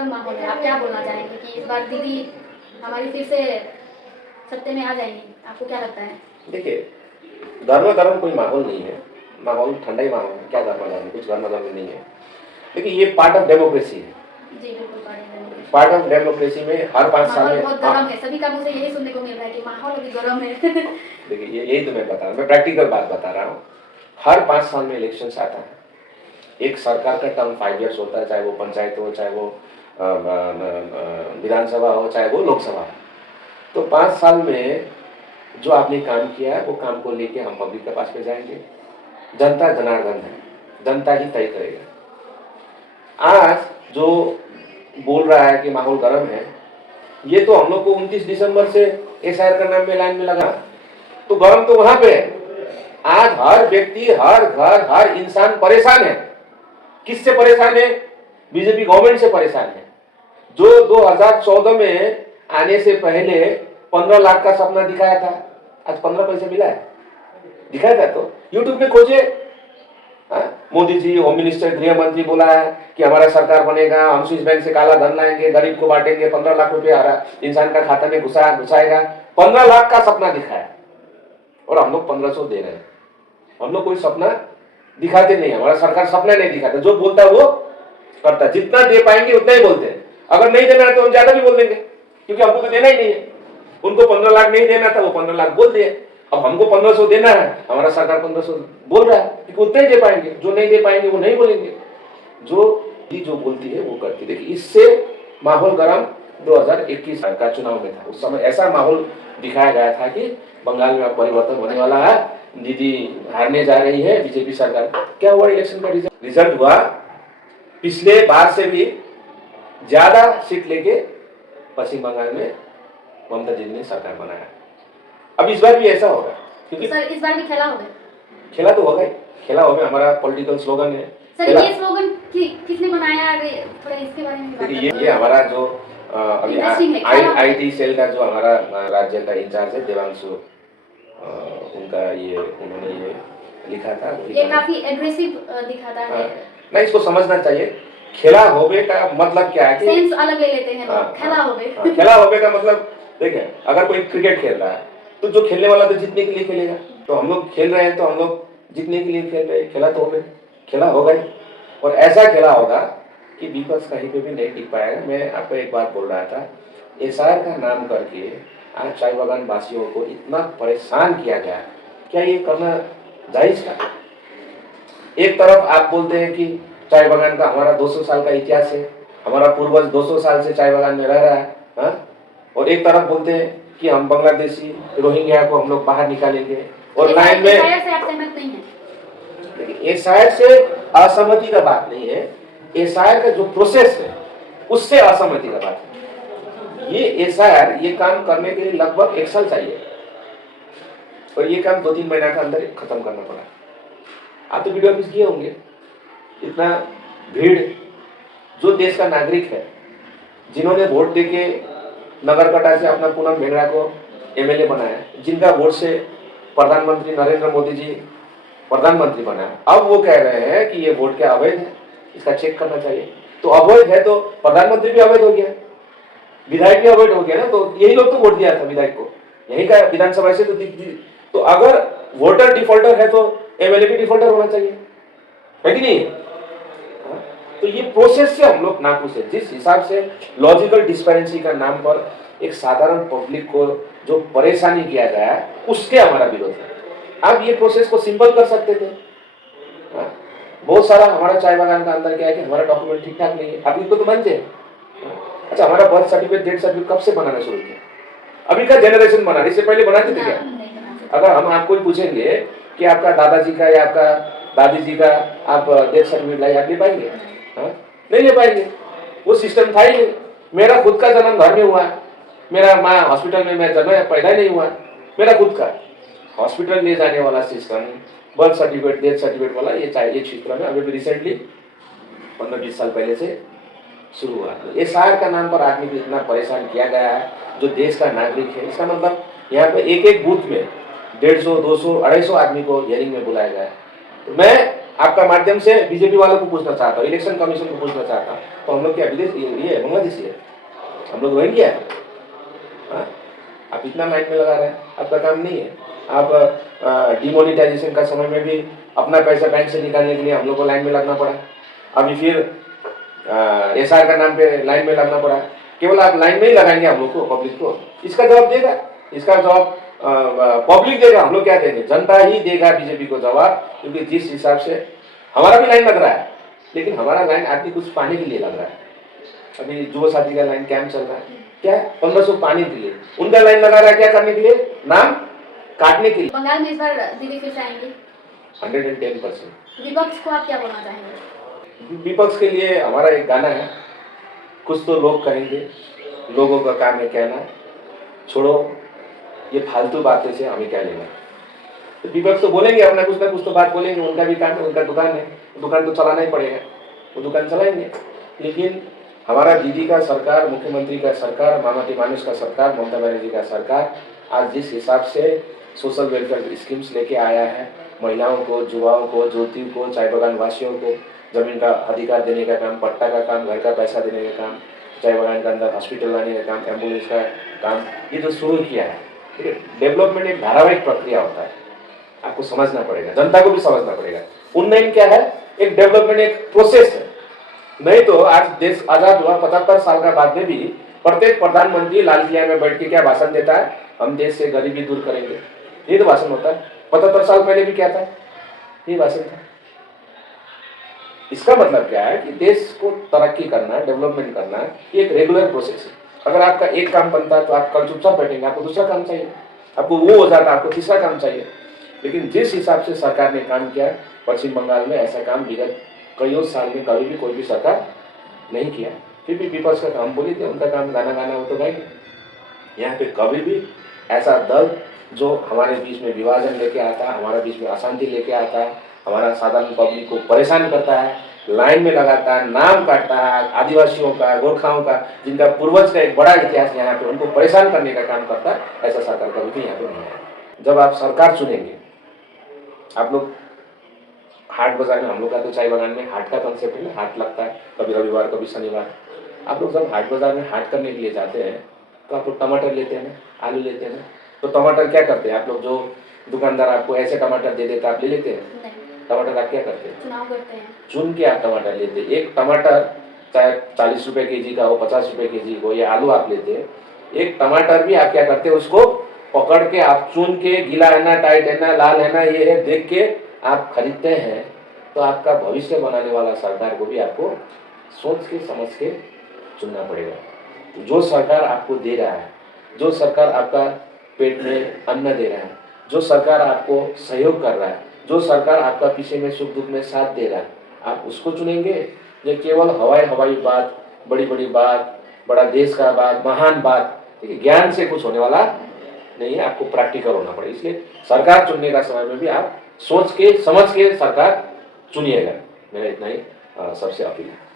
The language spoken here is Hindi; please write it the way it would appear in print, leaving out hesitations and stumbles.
गर्म माहौल है, आप क्या बोलना चाहेंगे कि इस बार दीदी हमारी फिर से सत्ते में आ जाएंगी? आपको क्या लगता है? देखिए, गर्मा गर्म कोई माहौल नहीं है, माहौल ठंडा ही माहौल है, क्या गर्मा गर्म, कुछ गर्मा गर्म नहीं है। देखिए, ये पार्ट ऑफ डेमोक्रेसी है। जी बिल्कुल, पार्ट ऑफ डेमोक्रेसी में हर 5 साल माहौल में बहुत गर्म है, सभी का मुझे यही सुनने को मिल रहा है कि माहौल अभी गर्म है। देखिए, यही तो मैं बता रहा हूँ, मैं प्रैक्टिकल बात बता रहा हूँ। हर 5 साल में इलेक्शन आता है। एक सरकार का टर्म 5 ईयर्स होता है, चाहे वो पंचायत हो, चाहे वो विधानसभा हो, चाहे वो लोकसभा हो। तो 5 साल में जो आपने काम किया है वो काम को लेके हम पब्लिक के पास में जाएंगे। जनता जनार्दन है, जनता ही तय करेगा। आज जो बोल रहा है कि माहौल गर्म है, ये तो हम लोग को 29 दिसंबर से एसआईआर का नाम में लाइन में लगा, तो गर्म तो वहां पे है। आज हर व्यक्ति, हर घर, हर इंसान परेशान है। किससे परेशान है? बीजेपी गवर्नमेंट से परेशान है, जो 2014 में आने से पहले 15 लाख का सपना दिखाया था। आज 15 पैसे मिला है? दिखाया था तो यूट्यूब में खोजे। मोदी जी, होम मिनिस्टर, गृह मंत्री बोला है कि हमारा सरकार बनेगा, हम स्विस बैंक से काला धन लाएंगे, गरीब को बांटेंगे, 15 लाख रुपए आ रहा इंसान का खाता में घुसाएगा। 15 लाख का सपना दिखाया और हम लोग 1500 दे रहे हैं। हम लोग कोई सपना दिखाते नहीं, हमारा सरकार सपना नहीं दिखाता, जो बोलता है वो करता। जितना दे पाएंगे उतना ही बोलते हैं। अगर नहीं देना है तो हम ज्यादा भी बोल देंगे, क्योंकि हमको तो देना ही नहीं है। उनको 15 लाख नहीं देना था, वो 15 लाख बोल दिए। अब हमको 1500 देना है, हमारा सरकार 1500 बोल रहा है, क्योंकि उतने ही दे पाएंगे। जो नहीं दे पाएंगे वो नहीं बोलेंगे, जो बोलती है वो करती है। देखिए, इससे माहौल गर्म 2021 का चुनाव में था। उस समय ऐसा माहौल दिखाया गया था कि बंगाल में अब परिवर्तन होने वाला है, दीदी हारने जा रही है, बीजेपी सरकार। क्या हुआ? इलेक्शन का रिजल्ट हुआ, पिछले बार से भी ज्यादा सीट लेके पश्चिम बंगाल में ममता जी ने सरकार बनाया। अब इस बार भी ऐसा होगा, क्योंकि सर इस बार भी खेला होगा। खेला तो होगा ही, खेला होगा। हमारा पॉलिटिकल स्लोगन है। सर ये स्लोगन किसने बनाया, थोड़ा इसके बारे में बात करिए। ये हमारा जो अभी आईटी सेल का जो हमारा राज्य का इंचार्ज है देवांशु, उनका ये उन्होंने ये लिखा था। ये काफी एग्रेसिव दिखाता है। नहीं, इसको समझना चाहिए। खेला होबे का मतलब क्या है कि सेंस अलग ले लेते हैं लोग। खेला होबे, खेला होबे का मतलब देखिए, अगर कोई क्रिकेट खेल रहा है तो जो खेलने वाला तो जीतने के लिए खेलेगा। तो हम लोग खेल रहे हैं तो हम लोग जीतने के लिए खेल रहे हैं। खेला तो होबे, खेला होगा ही। और ऐसा खेला होगा कि विपक्ष कहीं पे भी नहीं टिक पाएगा। मैं आपको एक बात बोल रहा था, एसआईआर का नाम करके आज चाय बागान वासियों को इतना परेशान किया गया, क्या ये करना जायज था? एक तरफ आप बोलते हैं कि चाय बागान का हमारा 200 साल का इतिहास है, हमारा पूर्वज 200 साल से चाय बागान में रह रहा है, हा? और एक तरफ बोलते हैं कि हम बांग्लादेशी रोहिंग्या को हम लोग बाहर निकालेंगे। और लाइन में एसआईआर से असहमति का बात नहीं है, एसआईआर का जो प्रोसेस है उससे असहमति का बात है। ये एसआईआर ये काम करने के लिए लगभग 1 साल चाहिए और ये काम 2-3 महीना के अंदर खत्म करना पड़ा। आप तो वीडियो ऑफिस किए होंगे, इतना भीड़। जो देश का नागरिक है, जिन्होंने वोट देके नगरकटा से अपना पूनम भेड़ा को एमएलए बनाया, जिनका वोट से प्रधानमंत्री नरेंद्र मोदी जी प्रधानमंत्री बना, अब वो कह रहे हैं कि ये वोट क्या अवैध है, इसका चेक करना चाहिए। तो अवैध है तो प्रधानमंत्री भी अवैध हो गया, विधायक भी अवैध हो गया ना। तो यही लोग तो वोट दिया था विधायक को, यही का विधानसभा से। तो अगर वोटर डिफॉल्टर है तो एमएलए भी डिफॉल्टर होना चाहिए, है कि नहीं? तो ये प्रोसेस से हम लोग नाखुश है। जिस हिसाब से लॉजिकल डिस्पेरेंसी का नाम पर एक साधारण पब्लिक को जो परेशानी किया गया है, उसके हमारा विरोध है। आप ये प्रोसेस को सिंपल कर सकते थे। बहुत सारा हमारा चाय बागान का अंदर क्या है कि हमारा डॉक्यूमेंट ठीक ठाक नहीं है, आप इनको तो मानते हैं। अच्छा, हमारा बर्थ सर्टिफिकेट, डेथ सर्टिफिकेट कब से बनाना शुरू किया? अभी का जनरेशन बना, इससे पहले बनाते थे क्या? अगर हम आपको पूछेंगे कि आपका दादाजी का या आपका दादी जी का आप डेथ सर्टिफिकेट लाइए, आप ले पाएंगे? नहीं ले पाएंगे, वो सिस्टम था ही नहीं। मेरा खुद का जन्म घर में हुआ, मेरा माँ हॉस्पिटल में, मैं जन्म पैदा नहीं हुआ, मेरा खुद का हॉस्पिटल ले जाने वाला system, birth certificate, death certificate वाला, ये चाहिए क्षेत्र में अभी भी रिसेंटली 15-20 साल पहले से शुरू हुआ। एसआईआर का नाम पर आदमी को इतना परेशान किया गया है, जो देश का नागरिक है। इसका मतलब यहाँ पे एक एक बूथ में 150, 200, 250 आदमी को हियरिंग में बुलाया गया है। तो मैं आपका माध्यम से बीजेपी वालों को पूछना चाहता हूँ, इलेक्शन कमीशन को पूछना चाहता हूँ, तो हम लोग क्या विदेश ये बांग्लादेशी है? हम लोग रोहिंग्या है? हाँ? आप इतना माइंड में लगा रहे हैं, आपका काम नहीं है। आप डिमोनिटाइजेशन का समय में भी अपना पैसा बैंक से निकालने के लिए हम लोग को लाइन में लगना पड़ा। अभी फिर एसआर का नाम पे लाइन में लगना पड़ा। केवल आप लाइन में ही लगाएंगे हम लोग को, पब्लिक को? इसका जवाब देगा, इसका जवाब पब्लिक देगा। हम लोग क्या देंगे? जनता ही देगा बीजेपी को जवाब, क्योंकि जिस हिसाब से हमारा भी लाइन लग रहा है, लेकिन हमारा लाइन आदमी कुछ पाने के लिए लग रहा है। अभी युवा साथी का लाइन कैंप चल रहा है, क्या 1500 पाने के लिए, उनका लाइन लगा रहा है क्या करने के लिए? नाम काटने के लिए। बंगाल में इस बार दीदी फिर से आएंगी? 110%। विपक्ष को आप क्या बोलना चाहेंगे? विपक्ष के लिए हमारा एक गाना है, कुछ तो लोग कहेंगे, लोगों का काम है कहना, छोड़ो ये फालतू बातें से हमें क्या लेना। तो विपक्ष तो बोलेंगे, अपना कुछ ना कुछ तो बात बोलेंगे, उनका भी काम है, उनका दुकान है, दुकान तो चलाना ही पड़ेगा, वो दुकान चलाएंगे। लेकिन हमारा दीदी का सरकार, मुख्यमंत्री का सरकार, मामाटी मानुष का सरकार, ममता बनर्जी का सरकार आज जिस हिसाब से सोशल वेलफेयर स्कीम्स लेके आया है, महिलाओं को, युवाओं को, ज्योति को, चाय बागान वासियों को जमीन का अधिकार देने का काम, पट्टा का काम, घर का पैसा देने का काम, चाय बागान के अंदर हॉस्पिटल लाने का काम, एम्बुलेंस का काम, ये जो शुरू किया है, ठीक है। डेवलपमेंट एक धारावाहिक प्रक्रिया होता है, आपको समझना पड़ेगा, जनता को भी समझना पड़ेगा। उन्नयन क्या है? एक डेवलपमेंट एक प्रोसेस है। नहीं तो आज देश आजाद हुआ 75 साल का बाद में भी प्रत्येक प्रधानमंत्री लाल किला में बैठ के क्या भाषण देता है? हम देश से गरीबी दूर करेंगे, ये तो भाषण होता है। 75 साल पहले भी क्या था? ये भाषण था। इसका मतलब क्या है कि देश को तरक्की करना, डेवलपमेंट करना, ये एक रेगुलर प्रोसेस है। अगर आपका एक काम बनता है तो आप कल चुपचाप बैठेंगे, आपको दूसरा काम चाहिए, आपको वो हो जाता है, आपको तीसरा काम चाहिए। लेकिन जिस हिसाब से सरकार ने काम किया पश्चिम बंगाल में, ऐसा काम विगत कई साल में कभी भी कोई भी सरकार नहीं किया। फिर भी विपक्ष का काम बोली थे, उनका काम गाना गाना, वो तो गाएंगे। यहाँ पे कभी भी ऐसा दल जो हमारे बीच में विभाजन लेके आता है, हमारे बीच में अशांति लेके आता है, हमारा साधारण पब्लिक को परेशान करता है, लाइन में लगाता है, नाम काटता है, आदिवासियों का, गोरखाओं का, जिनका पूर्वज का एक बड़ा इतिहास यहाँ पे, उनको परेशान करने का काम करता है, ऐसा सरकार कभी भी यहाँ पे नहीं है। जब आप सरकार चुनेंगे, आप लोग हाट बाजार में, हम लोग का तो चाय बागान में हाट का कंसेप्ट है ना, हाट लगता है कभी रविवार कभी शनिवार। आप लोग जब हाट बाजार में हाट करने के लिए जाते हैं तो आप लोग टमाटर लेते हैं ना, आलू लेते हैं ना, तो टमाटर क्या करते हैं आप लोग? जो दुकानदार आपको ऐसे टमाटर दे देता आप ले लेते हैं? नहीं। टमाटर आप क्या करते हैं? चुनाव करते हैं, चुन के आप टमाटर लेते हैं। एक टमाटर चाहे 40 रुपए केजी का हो, 50 रुपए केजी हो, या आलू आप लेते हैं, एक टमाटर भी आप क्या करते हैं? उसको पकड़ के आप चुन के, गीला है ना, टाइट है ना, लाल है ना, ये है, देख के आप खरीदते हैं। तो आपका भविष्य बनाने वाला सरकार को भी आपको सोच के समझ के चुनना पड़ेगा। जो सरकार आपको दे रहा है, जो सरकार आपका पेट में अन्न दे रहा है, जो सरकार आपको सहयोग कर रहा है, जो सरकार आपका पीछे में सुख दुख में साथ दे रहा है, आप उसको चुनेंगे। ये केवल हवाई बात, बड़ी बड़ी बात, बड़ा देश का बात, महान बात, ज्ञान से कुछ होने वाला नहीं है, आपको प्रैक्टिकल होना पड़ेगा। इसलिए सरकार चुनने का समय में भी आप सोच के समझ के सरकार चुनिएगा। मेरा इतना ही सबसे अपील है।